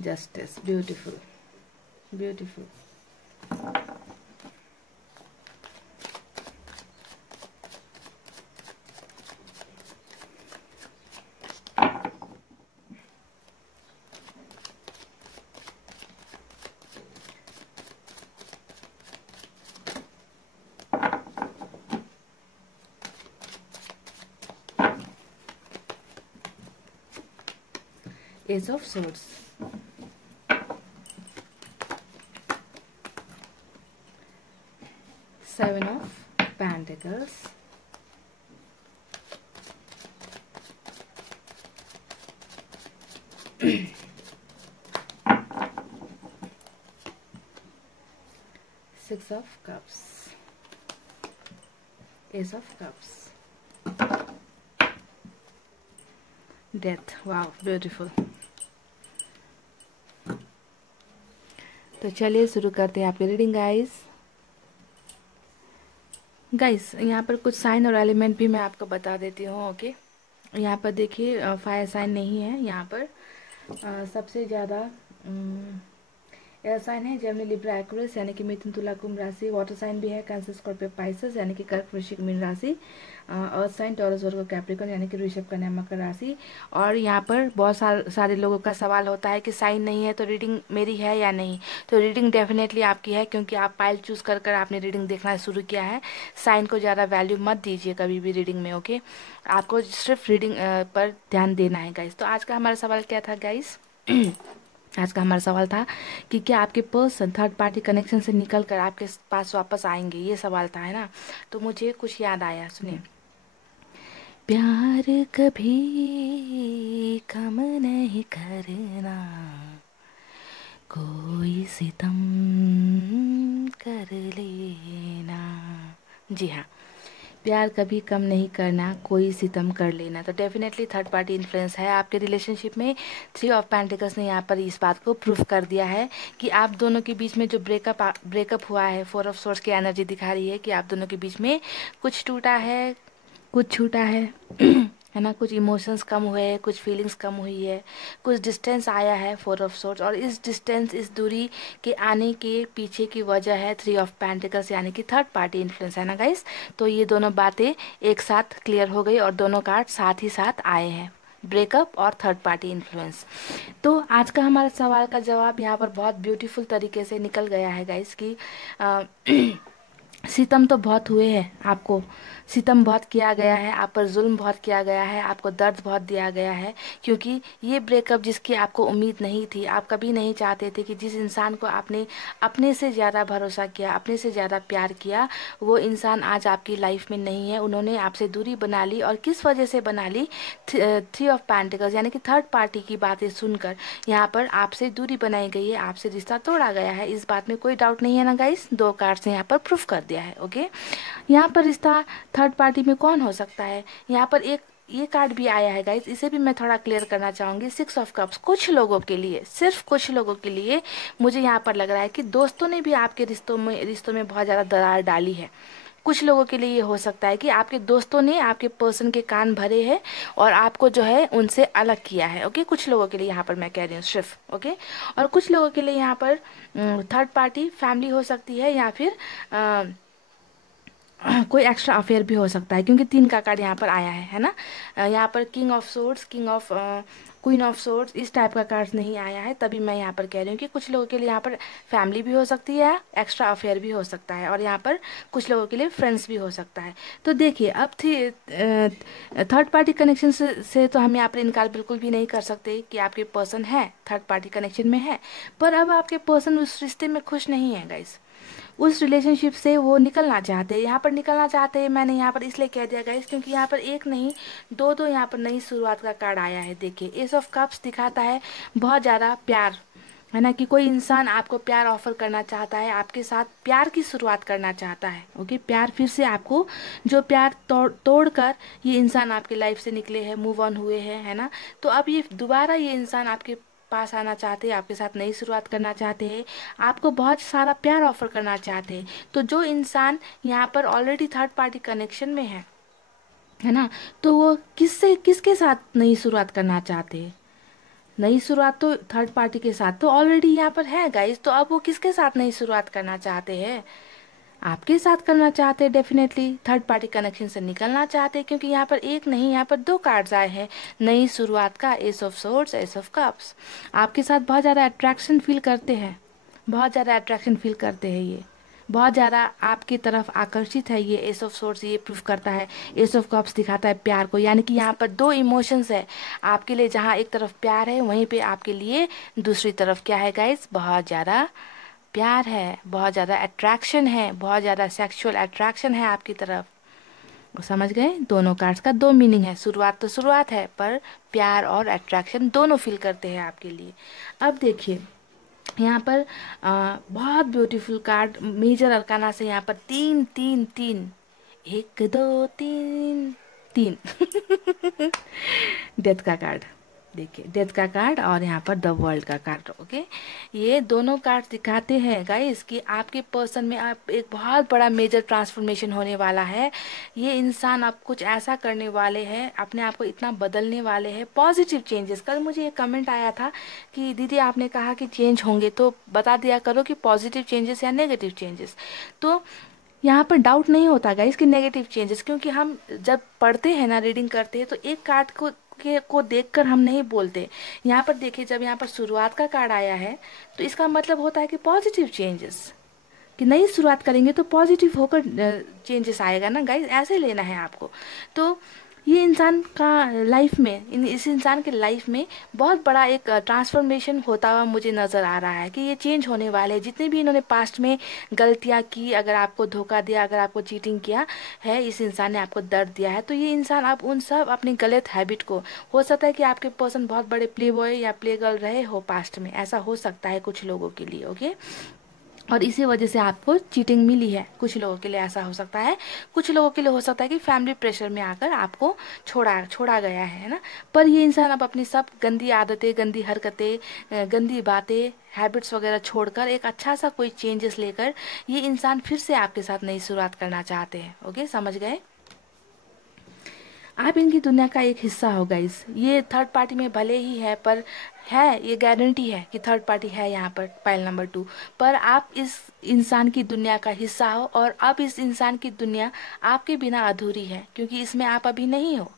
justice, beautiful beautiful. Ace of Swords, Seven of Pentacles, Six of Cups, Ace of Cups, Death। Wow, beautiful. तो चलिए शुरू करते हैं आपकी रीडिंग गाइस। गाइस, यहाँ पर कुछ साइन और एलिमेंट भी मैं आपको बता देती हूँ। ओके, यहाँ पर देखिए फायर साइन नहीं है यहाँ पर। सबसे ज़्यादा एयर साइन है जेमिनी, लिब्रा, एक्वेरियस यानी कि मिथुन, तुला, कुंभ राशि। वाटर साइन भी है कैंसर, स्कॉर्पियो, पाइसेस यानी कि कर्क, वृश्चिक, मीन राशि। अर्थ साइन टॉरस, वर्गो, कैप्रिकॉर्न यानी कि ऋषभ, कन्या, मकर राशि। और यहाँ पर बहुत सारे लोगों का सवाल होता है कि साइन नहीं है तो रीडिंग मेरी है या नहीं। तो रीडिंग डेफिनेटली आपकी है, क्योंकि आप पाइल चूज़ कर आपने रीडिंग देखना शुरू किया है। साइन को ज़्यादा वैल्यू मत दीजिए कभी भी रीडिंग में। ओके, आपको सिर्फ रीडिंग पर ध्यान देना है गाइस। तो आज का हमारा सवाल क्या था गाइस? आज का हमारा सवाल था कि क्या आपके पर्सन थर्ड पार्टी कनेक्शन से निकल कर आपके पास वापस आएंगे, ये सवाल था, है ना। तो मुझे कुछ याद आया, सुनिए। प्यार कभी कम नहीं करना, कोई सितम कर लेना। जी हाँ, प्यार कभी कम नहीं करना, कोई सितम कर लेना। तो डेफिनेटली थर्ड पार्टी इन्फ्लुएंस है आपके रिलेशनशिप में। थ्री ऑफ पेंटिकल्स ने यहाँ पर इस बात को प्रूफ कर दिया है कि आप दोनों के बीच में जो ब्रेकअप हुआ है, फोर ऑफ सोर्ड्स की एनर्जी दिखा रही है कि आप दोनों के बीच में कुछ टूटा है, कुछ छूटा है है ना, कुछ इमोशंस कम हुए हैं, कुछ फीलिंग्स कम हुई है, कुछ डिस्टेंस आया है, फोर ऑफ सोर्ड्स। और इस डिस्टेंस, इस दूरी के आने के पीछे की वजह है थ्री ऑफ पेंटिकल्स, यानी कि थर्ड पार्टी इन्फ्लुएंस, है ना गाइस। तो ये दोनों बातें एक साथ क्लियर हो गई और दोनों कार्ड साथ ही साथ आए हैं, ब्रेकअप और थर्ड पार्टी इन्फ्लुएंस। तो आज का हमारा सवाल का जवाब यहाँ पर बहुत ब्यूटीफुल तरीके से निकल गया है गाइस कि सितम तो बहुत हुए हैं, आपको सितम बहुत किया गया है, आप पर जुल्म बहुत किया गया है, आपको दर्द बहुत दिया गया है, क्योंकि ये ब्रेकअप जिसकी आपको उम्मीद नहीं थी, आप कभी नहीं चाहते थे कि जिस इंसान को आपने अपने से ज़्यादा भरोसा किया, अपने से ज़्यादा प्यार किया, वो इंसान आज आपकी लाइफ में नहीं है। उन्होंने आपसे दूरी बना ली, और किस वजह से बना ली? थ्री ऑफ पेंटिकल्स यानी कि थर्ड पार्टी की बातें सुनकर यहाँ पर आपसे दूरी बनाई गई है, आपसे रिश्ता तोड़ा गया है। इस बात में कोई डाउट नहीं है ना गाइस, दो कार्ड से यहाँ पर प्रूफ कर दिया है। ओके, यहाँ पर रिश्ता थर्ड पार्टी में कौन हो सकता है? यहाँ पर एक ये कार्ड भी आया है गाइस, इसे भी मैं थोड़ा क्लियर करना चाहूँगी। सिक्स ऑफ कप्स, कुछ लोगों के लिए, सिर्फ कुछ लोगों के लिए मुझे यहाँ पर लग रहा है कि दोस्तों ने भी आपके रिश्तों में बहुत ज़्यादा दरार डाली है। कुछ लोगों के लिए ये हो सकता है कि आपके दोस्तों ने आपके पर्सन के कान भरे हैं और आपको जो है उनसे अलग किया है। ओके, कुछ लोगों के लिए यहाँ पर मैं कह रही हूँ सिर्फ। ओके, और कुछ लोगों के लिए यहाँ पर थर्ड पार्टी फैमिली हो सकती है, या फिर कोई एक्स्ट्रा अफेयर भी हो सकता है, क्योंकि तीन का कार्ड यहाँ पर आया है ना। यहाँ पर king of swords, queen of swords, इस टाइप का कार्ड नहीं आया है, तभी मैं यहाँ पर कह रही हूँ कि कुछ लोगों के लिए यहाँ पर फैमिली भी हो सकती है, एक्स्ट्रा अफेयर भी हो सकता है, और यहाँ पर कुछ लोगों के लिए फ्रेंड्स भी हो सकता है। तो देखिए, अब थर्ड पार्टी कनेक्शन से तो हम यहाँ पर इनकार बिल्कुल भी नहीं कर सकते कि आपके पर्सन है थर्ड पार्टी कनेक्शन में है, पर अब आपके पर्सन उस रिश्ते में खुश नहीं है गाइस, उस रिलेशनशिप से वो निकलना चाहते हैं। यहाँ पर निकलना चाहते हैं, मैंने यहाँ पर इसलिए कह दिया गाइस क्योंकि यहाँ पर एक नहीं दो यहाँ पर नई शुरुआत का कार्ड आया है। देखिए, एस ऑफ कप्स दिखाता है बहुत ज़्यादा प्यार, है ना, कि कोई इंसान आपको प्यार ऑफर करना चाहता है, आपके साथ प्यार की शुरुआत करना चाहता है। ओके, प्यार फिर से आपको, जो प्यार तोड़ कर ये इंसान आपकी लाइफ से निकले हैं, मूव ऑन हुए हैं, है ना, तो अब ये दोबारा ये इंसान आपके पास आना चाहते हैं, आपके साथ नई शुरुआत करना चाहते हैं, आपको बहुत सारा प्यार ऑफर करना चाहते हैं। तो जो इंसान यहाँ पर ऑलरेडी थर्ड पार्टी कनेक्शन में है ना, तो वो किसके साथ नई शुरुआत करना चाहते हैं? नई शुरुआत तो थर्ड पार्टी के साथ तो ऑलरेडी यहाँ पर है गाइस, तो अब वो किसके साथ नई शुरुआत करना चाहते हैं? आपके साथ करना चाहते हैं। डेफिनेटली थर्ड पार्टी कनेक्शन से निकलना चाहते हैं, क्योंकि यहाँ पर एक नहीं, यहाँ पर दो कार्ड्स आए हैं नई शुरुआत का, S of swords, S of cups. आपके साथ बहुत ज़्यादा अट्रैक्शन फील करते हैं, बहुत ज़्यादा अट्रैक्शन फील करते हैं, ये बहुत ज़्यादा आपकी तरफ आकर्षित है। ये एस ऑफ सोर्ड्स ये प्रूफ करता है, एस ऑफ कप्स दिखाता है प्यार को, यानी कि यहाँ पर दो इमोशंस है आपके लिए, जहाँ एक तरफ प्यार है वहीं पे आपके लिए दूसरी तरफ क्या है गाइस? बहुत ज़्यादा प्यार है, बहुत ज़्यादा अट्रैक्शन है, बहुत ज़्यादा सेक्सुअल अट्रैक्शन है आपकी तरफ। समझ गए? दोनों कार्ड्स का दो मीनिंग है, शुरुआत तो शुरुआत है, पर प्यार और अट्रैक्शन दोनों फील करते हैं आपके लिए। अब देखिए, यहाँ पर बहुत ब्यूटीफुल कार्ड मेजर अरकाना से यहाँ पर तीन तीन तीन, एक दो तीन तीन डेथ का कार्ड, देखिए डेथ का कार्ड और यहाँ पर द वर्ल्ड का कार्ड। ओके, ये दोनों कार्ड दिखाते हैं गाइस कि आपके पर्सन में आप एक बहुत बड़ा मेजर ट्रांसफॉर्मेशन होने वाला है। ये इंसान अब कुछ ऐसा करने वाले हैं, अपने आप को इतना बदलने वाले हैं, पॉजिटिव चेंजेस। कल मुझे एक कमेंट आया था कि दीदी आपने कहा कि चेंज होंगे, तो बता दिया करो कि पॉजिटिव चेंजेस या नेगेटिव चेंजेस। तो यहाँ पर डाउट नहीं होता गाइस कि नेगेटिव चेंजेस, क्योंकि हम जब पढ़ते हैं ना, रीडिंग करते हैं, तो एक कार्ड को देखकर हम नहीं बोलते। यहाँ पर देखिए, जब यहाँ पर शुरुआत का कार्ड आया है तो इसका मतलब होता है कि पॉजिटिव चेंजेस, कि नई शुरुआत करेंगे तो पॉजिटिव होकर चेंजेस आएगा ना गाइस, ऐसे लेना है आपको। तो ये इंसान का लाइफ में इस इंसान के लाइफ में बहुत बड़ा एक ट्रांसफॉर्मेशन होता हुआ मुझे नज़र आ रहा है कि ये चेंज होने वाले हैं। जितने भी इन्होंने पास्ट में गलतियाँ की, अगर आपको धोखा दिया, अगर आपको चीटिंग किया है, इस इंसान ने आपको दर्द दिया है, तो ये इंसान अब उन सब अपनी गलत हैबिट को, हो सकता है कि आपके पर्सन बहुत बड़े प्ले बॉय या प्ले गर्ल रहे हो पास्ट में, ऐसा हो सकता है कुछ लोगों के लिए। ओके, और इसी वजह से आपको चीटिंग मिली है। कुछ लोगों के लिए ऐसा हो सकता है, कुछ लोगों के लिए हो सकता है कि फैमिली प्रेशर में आकर आपको छोड़ा गया है ना। पर ये इंसान अब अपनी सब गंदी आदतें, गंदी हरकतें, गंदी बातें, हैबिट्स वगैरह छोड़कर एक अच्छा सा कोई चेंजेस लेकर ये इंसान फिर से आपके साथ नई शुरुआत करना चाहते हैं। ओके, समझ गए? आप इनकी दुनिया का एक हिस्सा हो गाइस। ये थर्ड पार्टी में भले ही है, पर है, ये गारंटी है कि थर्ड पार्टी है यहाँ पर पाइल नंबर 2, पर आप इस इंसान की दुनिया का हिस्सा हो, और अब इस इंसान की दुनिया आपके बिना अधूरी है, क्योंकि इसमें आप अभी नहीं हो।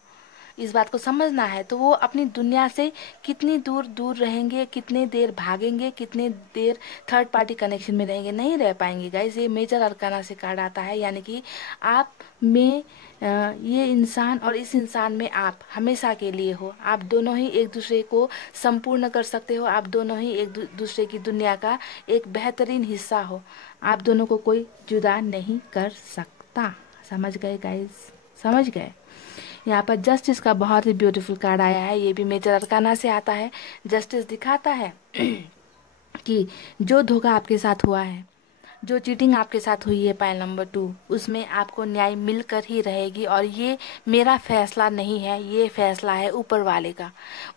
इस बात को समझना है। तो वो अपनी दुनिया से कितनी दूर दूर रहेंगे, कितने देर भागेंगे, कितने देर थर्ड पार्टी कनेक्शन में रहेंगे, नहीं रह पाएंगे गाइस। ये मेजर अरकाना से कार्ड आता है, यानी कि आप में ये इंसान और इस इंसान में आप हमेशा के लिए हो। आप दोनों ही एक दूसरे को संपूर्ण कर सकते हो, आप दोनों ही एक दूसरे की दुनिया का एक बेहतरीन हिस्सा हो। आप दोनों को कोई जुदा नहीं कर सकता। समझ गए गाइस? समझ गए? यहाँ पर जस्टिस का बहुत ही ब्यूटीफुल कार्ड आया है। ये भी मेजर अरकाना से आता है। जस्टिस दिखाता है कि जो धोखा आपके साथ हुआ है, जो चीटिंग आपके साथ हुई है पाइल नंबर 2, उसमें आपको न्याय मिलकर ही रहेगी। और ये मेरा फैसला नहीं है, ये फैसला है ऊपर वाले का,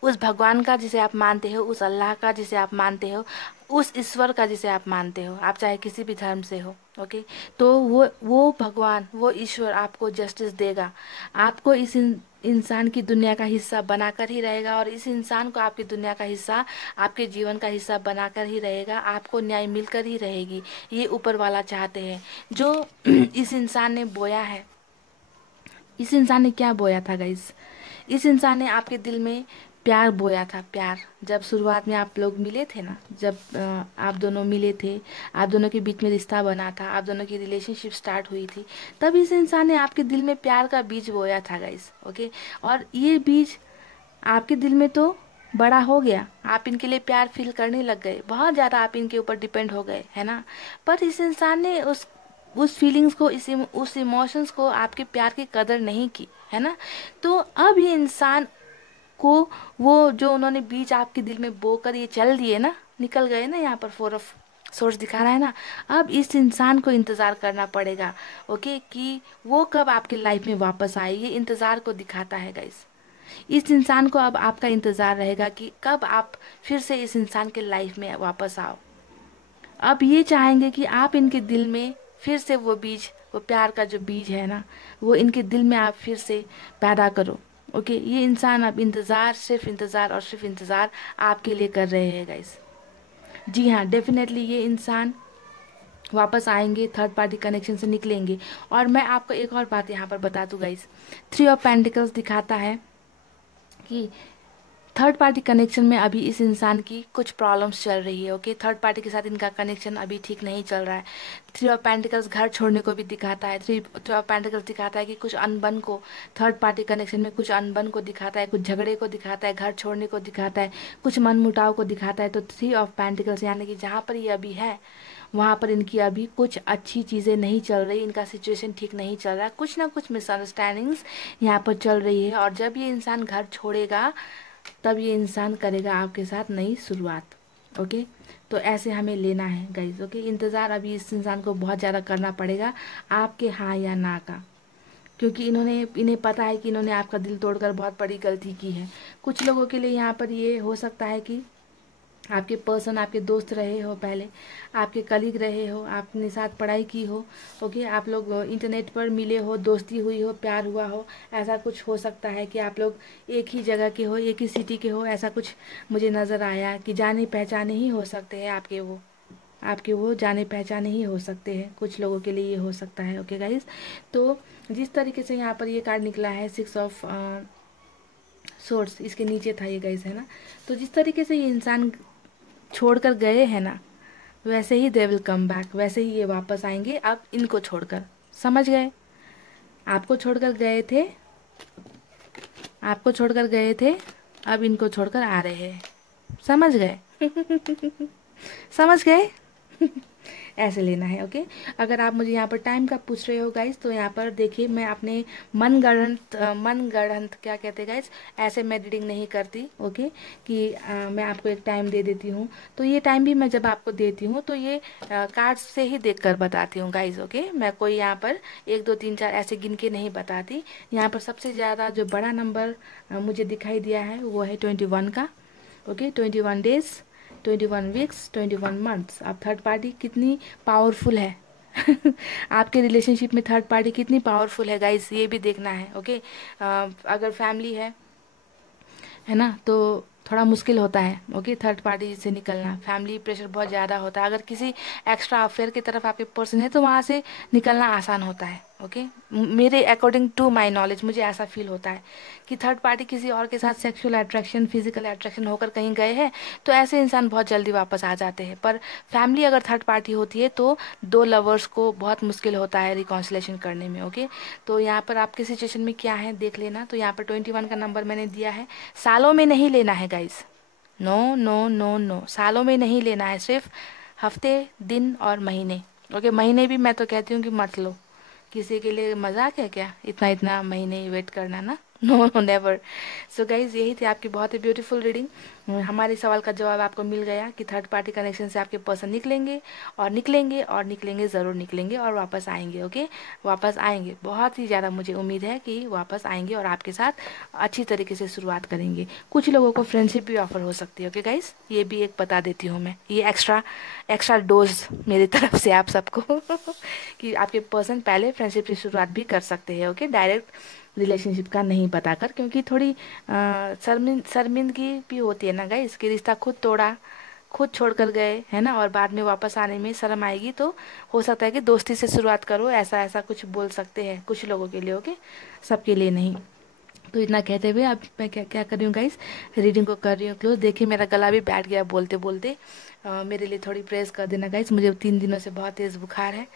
उस भगवान का जिसे आप मानते हो, उस अल्लाह का जिसे आप मानते हो, उस ईश्वर का जिसे आप मानते हो, आप चाहे किसी भी धर्म से हो। ओके, तो वो भगवान, वो ईश्वर आपको जस्टिस देगा। आपको इस इंसान की दुनिया का हिस्सा बनाकर ही रहेगा, और इस इंसान को आपकी दुनिया का हिस्सा, आपके जीवन का हिस्सा बनाकर ही रहेगा। आपको न्याय मिलकर ही रहेगी, ये ऊपर वाला चाहते हैं। जो इस इंसान ने बोया है, इस इंसान ने क्या बोया था गाइस? इस इंसान ने आपके दिल में प्यार बोया था। प्यार, जब शुरुआत में आप लोग मिले थे ना, जब आप दोनों मिले थे, आप दोनों के बीच में रिश्ता बना था, आप दोनों की रिलेशनशिप स्टार्ट हुई थी, तब इस इंसान ने आपके दिल में प्यार का बीज बोया था गाइस। ओके, और ये बीज आपके दिल में तो बड़ा हो गया, आप इनके लिए प्यार फील करने लग गए, बहुत ज़्यादा आप इनके ऊपर डिपेंड हो गए, है ना। पर इस इंसान ने उस फीलिंग्स को, उस इमोशंस को, आपके प्यार की कदर नहीं की, है ना। तो अब ये इंसान को, वो जो उन्होंने बीज आपके दिल में बो कर ये चल दिए ना, निकल गए ना, यहाँ पर 4 ऑफ सोर्स दिखा रहा है ना। अब इस इंसान को इंतज़ार करना पड़ेगा, ओके, कि वो कब आपके लाइफ में वापस आए। ये इंतज़ार को दिखाता है गाइस। इस इंसान को अब आपका इंतज़ार रहेगा कि कब आप फिर से इस इंसान के लाइफ में वापस आओ। अब ये चाहेंगे कि आप इनके दिल में फिर से वो बीज, वो प्यार का जो बीज है ना, वो इनके दिल में आप फिर से पैदा करो। ओके, ये इंसान अब इंतज़ार, सिर्फ इंतज़ार और सिर्फ इंतज़ार आपके लिए कर रहे हैं गाइस। जी हाँ, डेफिनेटली ये इंसान वापस आएंगे, थर्ड पार्टी कनेक्शन से निकलेंगे। और मैं आपको एक और बात यहाँ पर बता दूँ गाइस, 3 ऑफ पेंटिकल्स दिखाता है कि थर्ड पार्टी कनेक्शन में अभी इस इंसान की कुछ प्रॉब्लम्स चल रही है। ओके, थर्ड पार्टी के साथ इनका कनेक्शन अभी ठीक नहीं चल रहा है। 3 ऑफ पेंटिकल्स घर छोड़ने को भी दिखाता है। 3 ऑफ पेंटिकल्स दिखाता है कि कुछ अनबन को, थर्ड पार्टी कनेक्शन में कुछ अनबन को दिखाता है, कुछ झगड़े को दिखाता है, घर छोड़ने को दिखाता है, कुछ मनमुटाव को दिखाता है। तो 3 ऑफ पेंटिकल्स यानी कि जहाँ पर ये अभी है, वहाँ पर इनकी अभी कुछ अच्छी चीज़ें नहीं चल रही, इनका सिचुएशन ठीक नहीं चल रहा, कुछ ना कुछ मिसअंडरस्टैंडिंग्स यहाँ पर चल रही है। और जब ये इंसान घर छोड़ेगा, तब ये इंसान करेगा आपके साथ नई शुरुआत। ओके, तो ऐसे हमें लेना है गाइज। ओके, इंतज़ार अभी इस इंसान को बहुत ज़्यादा करना पड़ेगा आपके हाँ या ना का, क्योंकि इन्हें पता है कि इन्होंने आपका दिल तोड़कर बहुत बड़ी गलती की है। कुछ लोगों के लिए यहाँ पर ये हो सकता है कि आपके पर्सन आपके दोस्त रहे हो, पहले आपके कलीग रहे हो, आपने साथ पढ़ाई की हो। ओके, आप लोग इंटरनेट पर मिले हो, दोस्ती हुई हो, प्यार हुआ हो, ऐसा कुछ हो सकता है कि आप लोग एक ही जगह के हो, एक ही सिटी के हो, ऐसा कुछ मुझे नज़र आया कि जाने पहचाने ही हो सकते हैं आपके वो जाने पहचाने ही हो सकते हैं। कुछ लोगों के लिए ये हो सकता है। ओके गाइज, तो जिस तरीके से यहाँ पर ये कार्ड निकला है 6 ऑफ सोर्स, इसके नीचे था ये गाइज, है ना। तो जिस तरीके से ये इंसान छोड़कर गए हैं ना, वैसे ही दे विल कम बैक, वैसे ही ये वापस आएंगे अब इनको छोड़कर। समझ गए? आपको छोड़कर गए थे, आपको छोड़कर गए थे, अब इनको छोड़कर आ रहे हैं। समझ गए? समझ गए? ऐसे लेना है, ओके। अगर आप मुझे यहाँ पर टाइम का पूछ रहे हो गाइस, तो यहाँ पर देखिए, मैं अपने मन गढ़ंत क्या कहते हैं गाइस, ऐसे मैं रीडिंग नहीं करती, ओके। कि मैं आपको एक टाइम दे देती हूँ, तो ये टाइम भी मैं जब आपको देती हूँ तो ये कार्ड्स से ही देख कर बताती हूँ गाइस, ओके। मैं कोई यहाँ पर 1 2 3 4 ऐसे गिन के नहीं बताती। यहाँ पर सबसे ज़्यादा जो बड़ा नंबर मुझे दिखाई दिया है वो है 21 का, ओके। 21 days, 21 weeks, 21 months. अब थर्ड पार्टी कितनी पावरफुल है आपके रिलेशनशिप में थर्ड पार्टी कितनी पावरफुल है गाइस, ये भी देखना है, ओके। अगर फैमिली है ना, तो थोड़ा मुश्किल होता है, ओके, थर्ड पार्टी से निकलना। फैमिली प्रेशर बहुत ज़्यादा होता है। अगर किसी एक्स्ट्रा अफेयर की तरफ आपके पर्सन है तो वहाँ से निकलना आसान होता है, ओके। मेरे अकॉर्डिंग टू माय नॉलेज मुझे ऐसा फील होता है कि थर्ड पार्टी किसी और के साथ सेक्सुअल अट्रैक्शन, फिजिकल अट्रैक्शन होकर कहीं गए हैं तो ऐसे इंसान बहुत जल्दी वापस आ जाते हैं। पर फैमिली अगर थर्ड पार्टी होती है तो दो लवर्स को बहुत मुश्किल होता है रिकॉन्सिलेशन करने में, ओके। तो यहाँ पर आपकी सिचुएशन में क्या है देख लेना। तो यहाँ पर 21 का नंबर मैंने दिया है। सालों में नहीं लेना है guys, no no no no, सालों में नहीं लेना है, सिर्फ हफ्ते, दिन और महीने, ओके। महीने भी मैं तो कहती हूँ कि मत लो, किसी के लिए मजाक है क्या इतना इतना महीने वेट करना ना। No no never. So guys, यही थी आपकी बहुत ही ब्यूटीफुल रीडिंग। हमारे सवाल का जवाब आपको मिल गया कि थर्ड पार्टी कनेक्शन से आपके पर्सन निकलेंगे और निकलेंगे और निकलेंगे, ज़रूर निकलेंगे और वापस आएंगे, ओके। वापस आएंगे, बहुत ही ज़्यादा मुझे उम्मीद है कि वापस आएंगे और आपके साथ अच्छी तरीके से शुरुआत करेंगे। कुछ लोगों को फ्रेंडशिप भी ऑफर हो सकती है, ओके गाइज, ये भी एक बता देती हूँ मैं, ये एक्स्ट्रा एक्स्ट्रा डोज मेरी तरफ से आप सबको कि आपके पर्सन पहले फ्रेंडशिप की शुरुआत भी कर सकते हैं, ओके। डायरेक्ट रिलेशनशिप का नहीं बताकर, क्योंकि थोड़ी शर्मिंदगी भी होती है ना गाइस, कि रिश्ता खुद तोड़ा, खुद छोड़कर गए, है ना, और बाद में वापस आने में शर्म आएगी। तो हो सकता है कि दोस्ती से शुरुआत करो, ऐसा ऐसा कुछ बोल सकते हैं कुछ लोगों के लिए, ओके, सबके लिए नहीं। तो इतना कहते हुए अब मैं क्या क्या कर रही हूँ गाइस, रीडिंग को कर रही हूँ क्लोज। देखिए मेरा गला भी बैठ गया बोलते बोलते। मेरे लिए थोड़ी प्रेस कर देना गाइस, मुझे 3 दिनों से बहुत तेज़ बुखार है।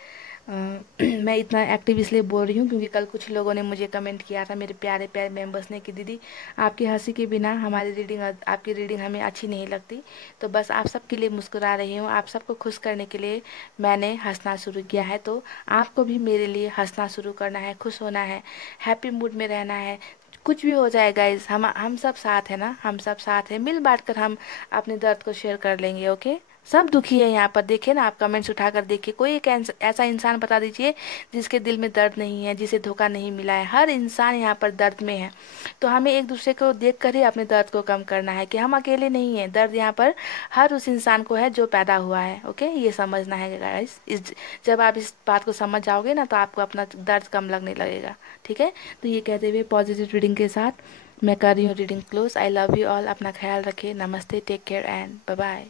मैं इतना एक्टिव इसलिए बोल रही हूँ क्योंकि कल कुछ लोगों ने मुझे कमेंट किया था, मेरे प्यारे प्यारे मेंबर्स ने, कि दीदी आपकी हंसी के बिना हमारी रीडिंग, आपकी रीडिंग हमें अच्छी नहीं लगती। तो बस आप सबके लिए मुस्कुरा रही हूँ, आप सबको खुश करने के लिए मैंने हंसना शुरू किया है। तो आपको भी मेरे लिए हंसना शुरू करना है, खुश होना है, हैप्पी मूड में रहना है। कुछ भी हो जाए गाइज, हम सब साथ है ना, हम सब साथ है, मिल बांट कर हम अपने दर्द को शेयर कर लेंगे, ओके। सब दुखी है यहाँ पर, देखिए ना, आप कमेंट्स उठाकर देखिए, कोई एक ऐसा इंसान बता दीजिए जिसके दिल में दर्द नहीं है, जिसे धोखा नहीं मिला है। हर इंसान यहाँ पर दर्द में है। तो हमें एक दूसरे को देख कर ही अपने दर्द को कम करना है कि हम अकेले नहीं हैं। दर्द यहाँ पर हर उस इंसान को है जो पैदा हुआ है, ओके, ये समझना है गाइस। जब आप इस बात को समझ जाओगे ना तो आपको अपना दर्द कम लगने लगेगा, ठीक है। तो ये कहते हुए पॉजिटिव रीडिंग के साथ मैं कर रही हूँ reading close. I love you all, अपना ख्याल रखिए, नमस्ते, take care and bye bye.